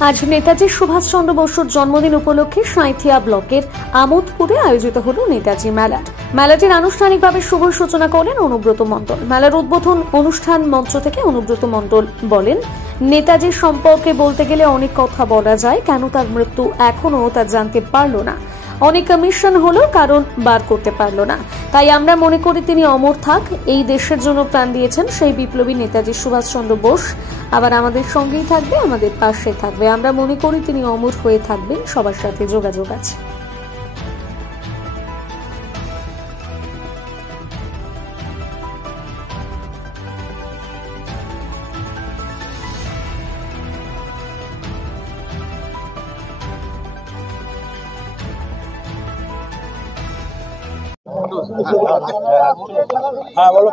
আজ নেতাজি সুভাষচন্দ্র বসুর জন্মদিন উপলক্ষে সাঁইথিয়া ব্লকের আমোদপুরে আয়োজিত হল নেতাজি মেলা। মেলাটির আনুষ্ঠানিকভাবে শুভ সূচনা করেন অনুব্রত মণ্ডল। মেলার উদ্বোধন অনুষ্ঠান মঞ্চ থেকে অনুব্রত মণ্ডল বলেন, নেতাজি সম্পর্কে বলতে গেলে অনেক কথা বলা যায়, কেন তার মৃত্যু এখনো তা জানতে পারল না। অনেক কমিশন হলো, কারণ বার করতে পারলো না। তাই আমরা মনে করি তিনি অমর থাক। এই দেশের জন্য প্রাণ দিয়েছেন সেই বিপ্লবী নেতাজি সুভাষচন্দ্র বোস আবার আমাদের সঙ্গেই থাকবে, আমাদের পাশে থাকবে। আমরা মনে করি তিনি অমর হয়ে থাকবেন। সবার সাথে যোগাযোগ আছে। হ্যাঁ বলো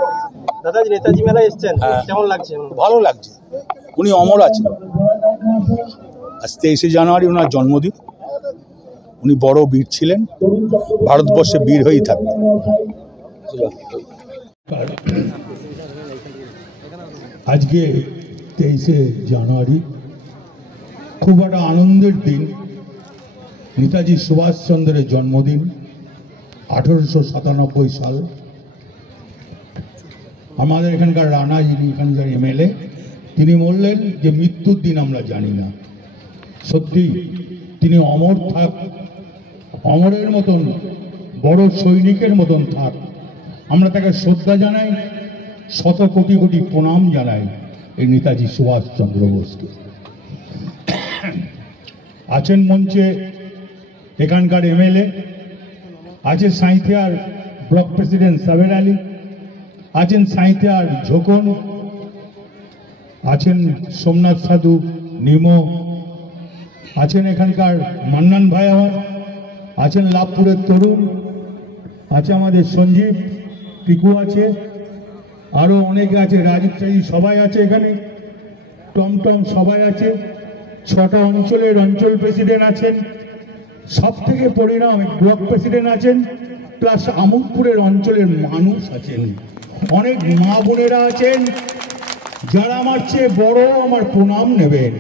দাদা, নেতাজি মেলায় এসেছেন, কেমন লাগছে? ভালো লাগছে। উনি অমর আছেন। আজ 23শে জানুয়ারি ওনার জন্মদিন। উনি বড় বীর ছিলেন, ভারতবর্ষে বীর হয়েই থাকবেন। আজকে 23শে জানুয়ারি খুব একটা আনন্দের দিন। নেতাজি সুভাষচন্দ্রের জন্মদিন 1897 সাল। আমাদের এখানকার রানা, যিনি এখানকার এমএলএ, তিনি বললেন যে মৃত্যুর দিন আমরা জানি না। সত্যি তিনি অমর থাক, অমরের মতন বড় সৈনিকের মতন থাক। আমরা তাকে শ্রদ্ধা জানাই, শত কোটি কোটি প্রণাম জানাই এই নেতাজি সুভাষচন্দ্র বোসকে। আছেন মঞ্চে এখানকার এমএলএ, আছে সাঁইথিয়ার ব্লক প্রেসিডেন্ট সাবের আলী, আছেন সাঁইথিয়ার ঝোকন, আছেন সোমনাথ সাধু নিমো, আছেন এখানকার মান্নান ভাই আমার, আছেন লাভপুরের তরুণ, আছে আমাদের সঞ্জীব টিকু, আছে আরো অনেকে আছে, রাজীব চাই, সবাই আছে এখানে, টমটম সবাই আছে, 6টা অঞ্চলের অঞ্চল প্রেসিডেন্ট আছেন, সব থেকে পরিণাম ব্লক প্রেসিডেন্ট আছেন, প্লাস আমোদপুরের অঞ্চলের মানুষ আছেন, অনেক মা বোনেরা আছেন, যারা আমার চেয়ে বড় আমার প্রণাম নেবেন,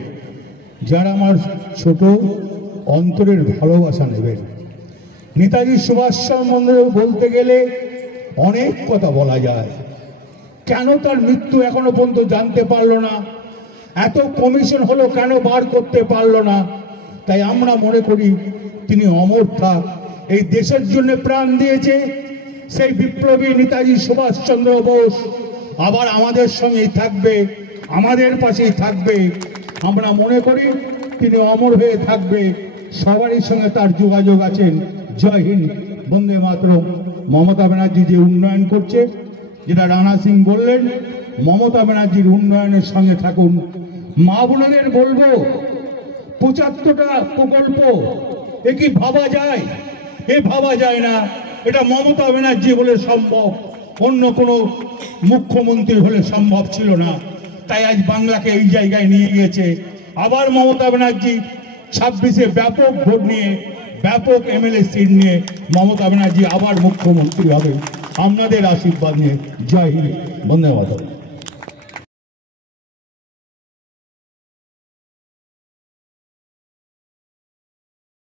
যারা আমার ছোট অন্তরের ভালোবাসা নেবেন। নেতাজি সুভাষচন্দ্র বলতে গেলে অনেক কথা বলা যায়। কেন তার মৃত্যু এখনো পর্যন্ত জানতে পারলো না? এত কমিশন হলো, কেন বার করতে পারলো না? তাই আমরা মনে করি তিনি অমর থাক। এই দেশের জন্য প্রাণ দিয়েছে সেই বিপ্লবী নেতাজি সুভাষচন্দ্র বোস আবার আমাদের সঙ্গেই থাকবে, আমাদের পাশেই থাকবে। আমরা মনে করি তিনি অমর হয়ে থাকবে। সবারই সঙ্গে তার যোগাযোগ আছেন। জয় হিন্দ, বন্দে মাতরম। মমতা ব্যানার্জি যে উন্নয়ন করছে, যেটা রানা সিং বললেন, মমতা ব্যানার্জির উন্নয়নের সঙ্গে থাকুন। মা বোনেদের বলবো, 75টা প্রকল্প, এ কি ভাবা যায়? এ ভাবা যায় না। এটা মমতা ব্যানার্জি বলে সম্ভব, অন্য কোনো মুখ্যমন্ত্রী হলে সম্ভব ছিল না। তাই আজ বাংলাকে এই জায়গায় নিয়ে গিয়েছে। আবার মমতা ব্যানার্জি 26-এ ব্যাপক ভোট নিয়ে, ব্যাপক এমএলএ সিট নিয়ে মমতা ব্যানার্জি আবার মুখ্যমন্ত্রী হবে, আপনাদের আশীর্বাদ নিয়ে। জয় হিন্দ, বন্দে মাতরম।